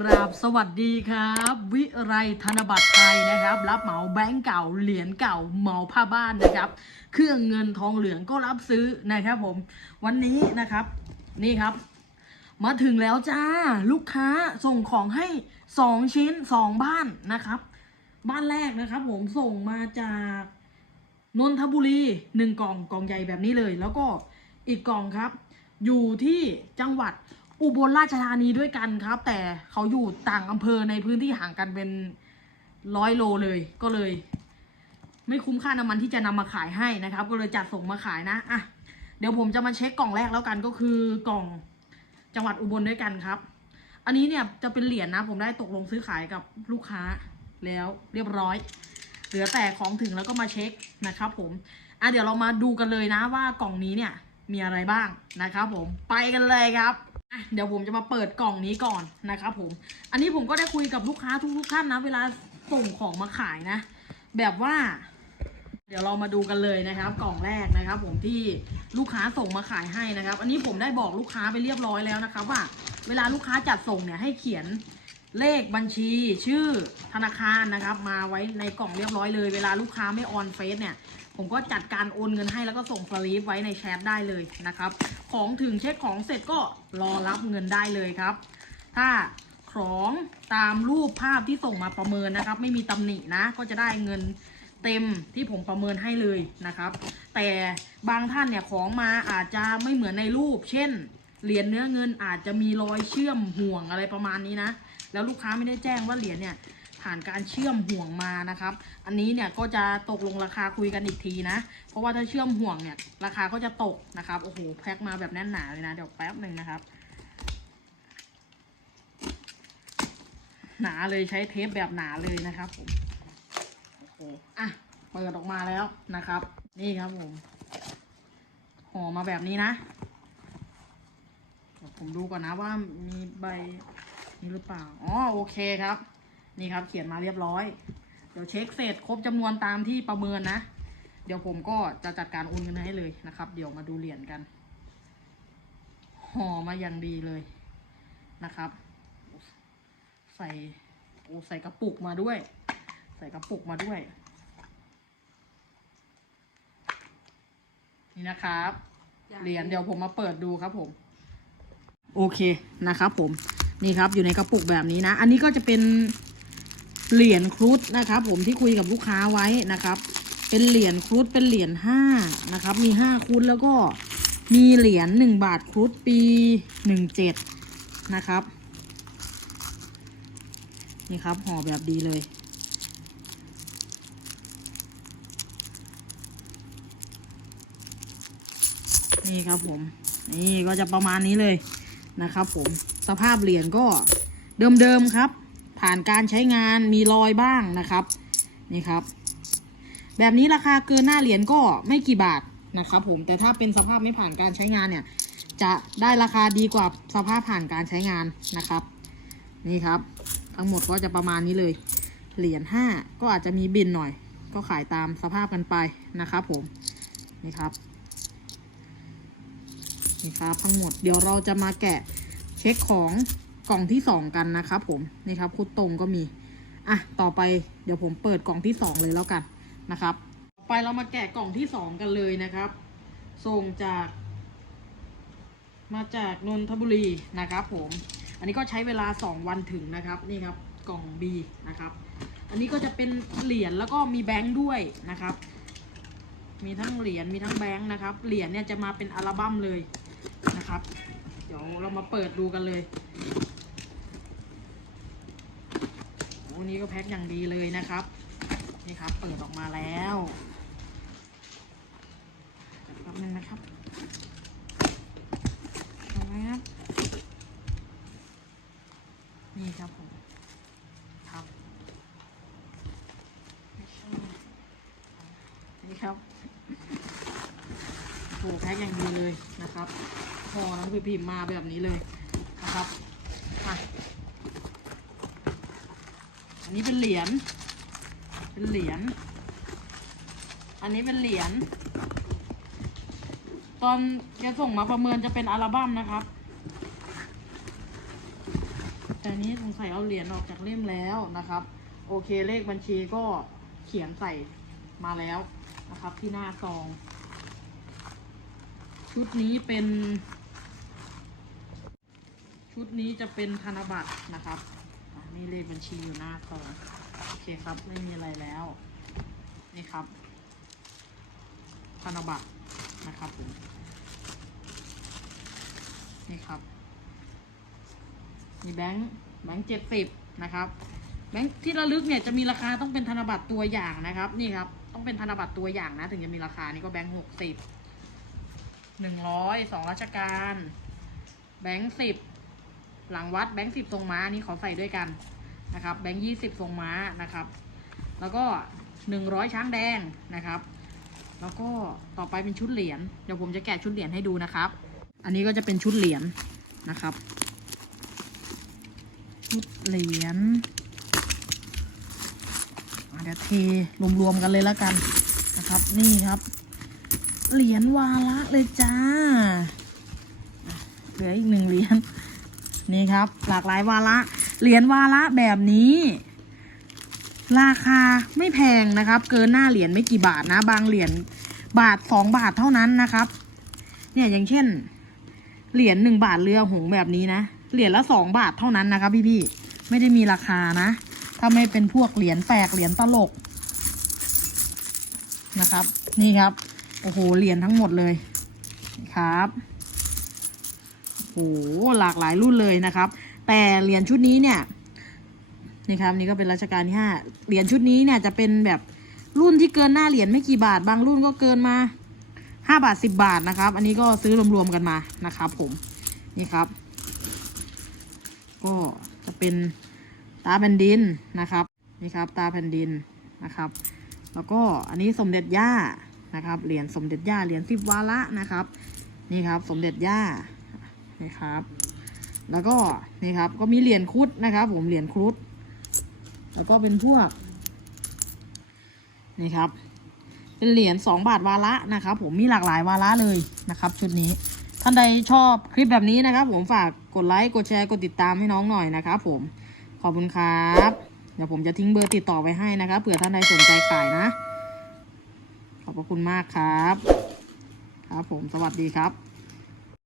กราบสวัสดีครับ วิไรธนบัตรไทยนะครับ รับเหมาแบงก์เก่าเหรียญเก่าเหมาผ้าบ้านนะครับ เครื่องเงินทองเหลืองก็รับซื้อนะครับผม วันนี้นะครับนี่ครับ มาถึงแล้วจ้าลูกค้าส่งของให้สองชิ้นสองบ้านนะครับ บ้านแรกนะครับ ผมส่งมาจากนนทบุรีหนึ่งกล่องกล่องใหญ่แบบนี้เลย แล้วก็อีกกล่องครับ อยู่ที่จังหวัด อุบลราชธานีด้วยกันครับ แต่เขาอยู่ต่างอำเภอในพื้นที่ห่างกันเป็นร้อยโลเลยก็เลย ไม่คุ้มค่าน้ำมันที่จะนำมาขายให้นะครับ ก็เลยจัดส่งมาขายนะอะเดี๋ยวผมจะมาเช็คกล่องแรกแล้วกันก็คือกล่องจังหวัดอุบลด้วยกันครับ อันนี้เนี่ยจะเป็นเหรียญนะผมได้ตกลงซื้อขายกับลูกค้าแล้วเรียบร้อย เหลือแต่ของถึงแล้วก็มาเช็คนะครับ ผมอะเดี๋ยวเรามาดูกันเลยนะว่ากล่องนี้เนี่ยมีอะไรบ้างนะครับ ผมไปกันเลยครับ อะเดี๋ยวผมจะมาเปิดกล่องนี้ก่อนนะครับผม อันนี้ผมก็ได้คุยกับลูกค้าทุกๆท่านนะ เวลาส่งของมาขายนะ แบบว่า เดี๋ยวเรามาดูกันเลยนะครับ กล่องแรกนะครับ ผมที่ลูกค้าส่งมาขายให้นะครับ อันนี้ผมได้บอกลูกค้าไปเรียบร้อยแล้วนะครับว่า เวลาลูกค้าจัดส่งเนี่ยให้เขียน เลขบัญชีชื่อธนาคารนะครับ มาไว้ในกล่องเรียบร้อยเลย เวลาลูกค้าไม่ออนเฟซเนี่ย ผมก็จัดการโอนเงินให้แล้วก็ส่งสลิปไว้ในแชทได้เลยนะครับ ของถึงเช็คของเสร็จก็รอรับเงินได้เลยครับ ถ้าของตามรูปภาพที่ส่งมาประเมินนะครับ ไม่มีตำหนินะ ก็จะได้เงินเต็มที่ผมประเมินให้เลยนะครับ แต่บางท่านเนี่ยของมาอาจจะไม่เหมือนในรูป เช่นเหรียญเนื้อเงินอาจจะมีรอยเชื่อมห่วงอะไรประมาณนี้นะ แล้วลูกค้าไม่ได้แจ้งว่าเหรียญเนี่ยผ่านการเชื่อมห่วงมานะครับ อันนี้เนี่ยก็จะตกลงราคาคุยกันอีกทีนะ เพราะว่าถ้าเชื่อมห่วงเนี่ยราคาก็จะตกนะครับ โอ้โหแพ็คมาแบบแน่นหนาเลยนะ เดี๋ยวแป๊บหนึ่งนะครับ หนาเลยใช้เทปแบบหนาเลยนะครับผม โอ้โห อะ เปิดออกมาแล้วนะครับ นี่ครับผม ห่อมาแบบนี้นะ ผมดูก่อนนะว่ามีใบ นี้หรือเปล่า อ๋อ โอเคครับ นี่ครับ เขียนมาเรียบร้อย เดี๋ยวเช็คเสร็จครบจำนวนตามที่ประเมินนะ เดี๋ยวผมก็จะจัดการโอนเงินให้เลยนะครับ เดี๋ยวมาดูเหรียญกัน ห่อมาอย่างดีเลยนะครับ ใส่โอ้ใส่กระปุกมาด้วย ใส่กระปุกมาด้วย นี่นะครับ เหรียญเดี๋ยวผมมาเปิดดูครับผม โอเคนะครับผม นี่ครับอยู่ในกระปุกแบบนี้นะ อันนี้ก็จะเป็นเหรียญครุฑนะครับ ผมที่คุยกับลูกค้าไว้นะครับ เป็นเหรียญครุฑเป็นเหรียญห้านะครับ มีห้าครุฑแล้วก็มีเหรียญหนึ่งบาทครุฑปีหนึ่งเจ็ดนะครับ นี่ครับห่อแบบดีเลยนี่ครับผม นี่ก็จะประมาณนี้เลย นะครับผมสภาพเหรียญก็เดิมๆครับ ผ่านการใช้งานมีรอยบ้างนะครับนี่ครับ แบบนี้ราคาเกินหน้าเหรียญก็ไม่กี่บาทนะครับผมแต่ถ้าเป็นสภาพไม่ผ่านการใช้งานเนี่ย จะได้ราคาดีกว่าสภาพผ่านการใช้งานนะครับ นี่ครับ ทั้งหมดก็จะประมาณนี้เลย เหรียญห้าก็อาจจะมีบินหน่อย ก็ขายตามสภาพกันไปนะครับผมนี่ครับี่ครับทั้งหมด เดี๋ยวเราจะมาแกะเช็คของกล่องที่สองกันนะครับผมนี่ครับคุดตรงก็มีอะต่อไปเดี๋ยวผมเปิดกล่องที่สองเลยแล้วกันนะครับ ไปเรามาแกะกล่องที่สองกันเลยนะครับ ส่งจาก มาจากนนทบุรีนะครับ ผม อันนี้ก็ใช้เวลา2วันถึงนะครับนี่ครับกล่อง B นะครับ อันนี้ก็จะเป็นเหรียญแล้วก็มีแบงค์ด้วยนะครับ มีทั้งเหรียญมีทั้งแบงค์นะครับ เหรียญเนี่ยจะมาเป็นอัลบั้มเลย นะครับ เดี๋ยวเรามาเปิดดูกันเลยโอ้นี่ก็แพ็คอย่างดีเลยนะครับ นี่ครับ เปิดออกมาแล้วแป๊บนึงนะครับเอาไหมครับ นี่ครับผม ครับ นี่ครับ โอ้แพ็คอย่างดีเลยนะครับพอหนังสือพิมพ์มาแบบนี้เลยนะครับอะอันนี้เป็นเหรียญ เป็นเหรียญ อันนี้เป็นเหรียญ ตอนแกส่งมาประเมินจะเป็นอัลบั้มนะครับ แต่นนี้สงสัยเอาเหรียญออกจากเล่มแล้วนะครับ โอเคเลขบัญชีก็เขียนใส่มาแล้วนะครับที่หน้าซอง ชุดนี้เป็น ชุดนี้จะเป็นธนบัตรนะครับนี่เลขบัญชีอยู่หน้าซองโอเคครับไม่มีอะไรแล้ว นี่ครับ ธนบัตรนะครับผมนี่ครับ มีแบงค์แบงค์เจ็ดสิบนะครับแบงค์ที่ระลึกเนี่ยจะมีราคาต้องเป็นธนบัตรตัวอย่างนะครับ นี่ครับ ต้องเป็นธนบัตรตัวอย่างนะ ถึงจะมีราคานี่ก็แบงค์หกสิบ หนึ่งร้อยสองราชการ แบงค์สิบหลังวัดแบงค์สิบทรงม้านี่ขอใส่ด้วยกันนะครับ แบงค์ยี่สิบทรงม้านะครับ แล้วก็หนึ่งร้อยช้างแดงนะครับ แล้วก็ต่อไปเป็นชุดเหรียญเดี๋ยวผมจะแกะชุดเหรียญให้ดูนะครับ อันนี้ก็จะเป็นชุดเหรียญนะครับ ชุดเหรียญเดี๋ยวเทรวมๆกันเลยแล้วกันนะครับ นี่ครับ เหรียญวาระเลยจ้า เหลืออีกหนึ่งเหรียญ นี่ครับ หลากหลายวาระ เหรียญวาระแบบนี้ ราคาไม่แพงนะครับ เกินหน้าเหรียญไม่กี่บาทนะ บางเหรียญบาทสองบาทเท่านั้นนะครับ เนี่ยอย่างเช่น เหรียญหนึ่งบาทเรือหงแบบนี้นะ เหรียญละสองบาทเท่านั้นนะครับ พี่ๆ ไม่ได้มีราคานะ ถ้าไม่เป็นพวกเหรียญแปลกเหรียญตลกนะครับ นี่ครับ โอ้โห เหรียญทั้งหมดเลยครับ โอ้โห หลากหลายรุ่นเลยนะครับ แต่เหรียญชุดนี้เนี่ยนี่ครับนี่ก็เป็นรัชกาลที่ห้าเหรียญชุดนี้เนี่ยจะเป็นแบบรุ่นที่เกินหน้าเหรียญไม่กี่บาท บางรุ่นก็เกินมาห้าบาทสิบบาทนะครับ อันนี้ก็ซื้อรวมๆกันมานะครับผมนี่ครับ ก็จะเป็นตาแผ่นดินนะครับนี่ครับ ตาแผ่นดินนะครับ แล้วก็อันนี้สมเด็จย่า นะครับเหรียญสมเด็จย่าเหรียญสิบวาระนะครับ นี่ครับสมเด็จย่านี่ครับ แล้วก็นี่ครับก็มีเหรียญครุดนะครับ ผมเหรียญครุดแล้วก็เป็นพวก นี่ครับ เป็นเหรียญสองบาทวาระนะครับ ผมมีหลากหลายวาระเลยนะครับ ชุดนี้ท่านใดชอบคลิปแบบนี้นะครับ ผมฝากกดไลค์กดแชร์กดติดตามให้น้องหน่อยนะครับ ผมขอบคุณครับเดี๋ยวผมจะทิ้งเบอร์ติดต่อไว้ให้นะครับเผื่อท่านใดสนใจขายนะ พระคุณมากครับ ครับผมสวัสดีครับ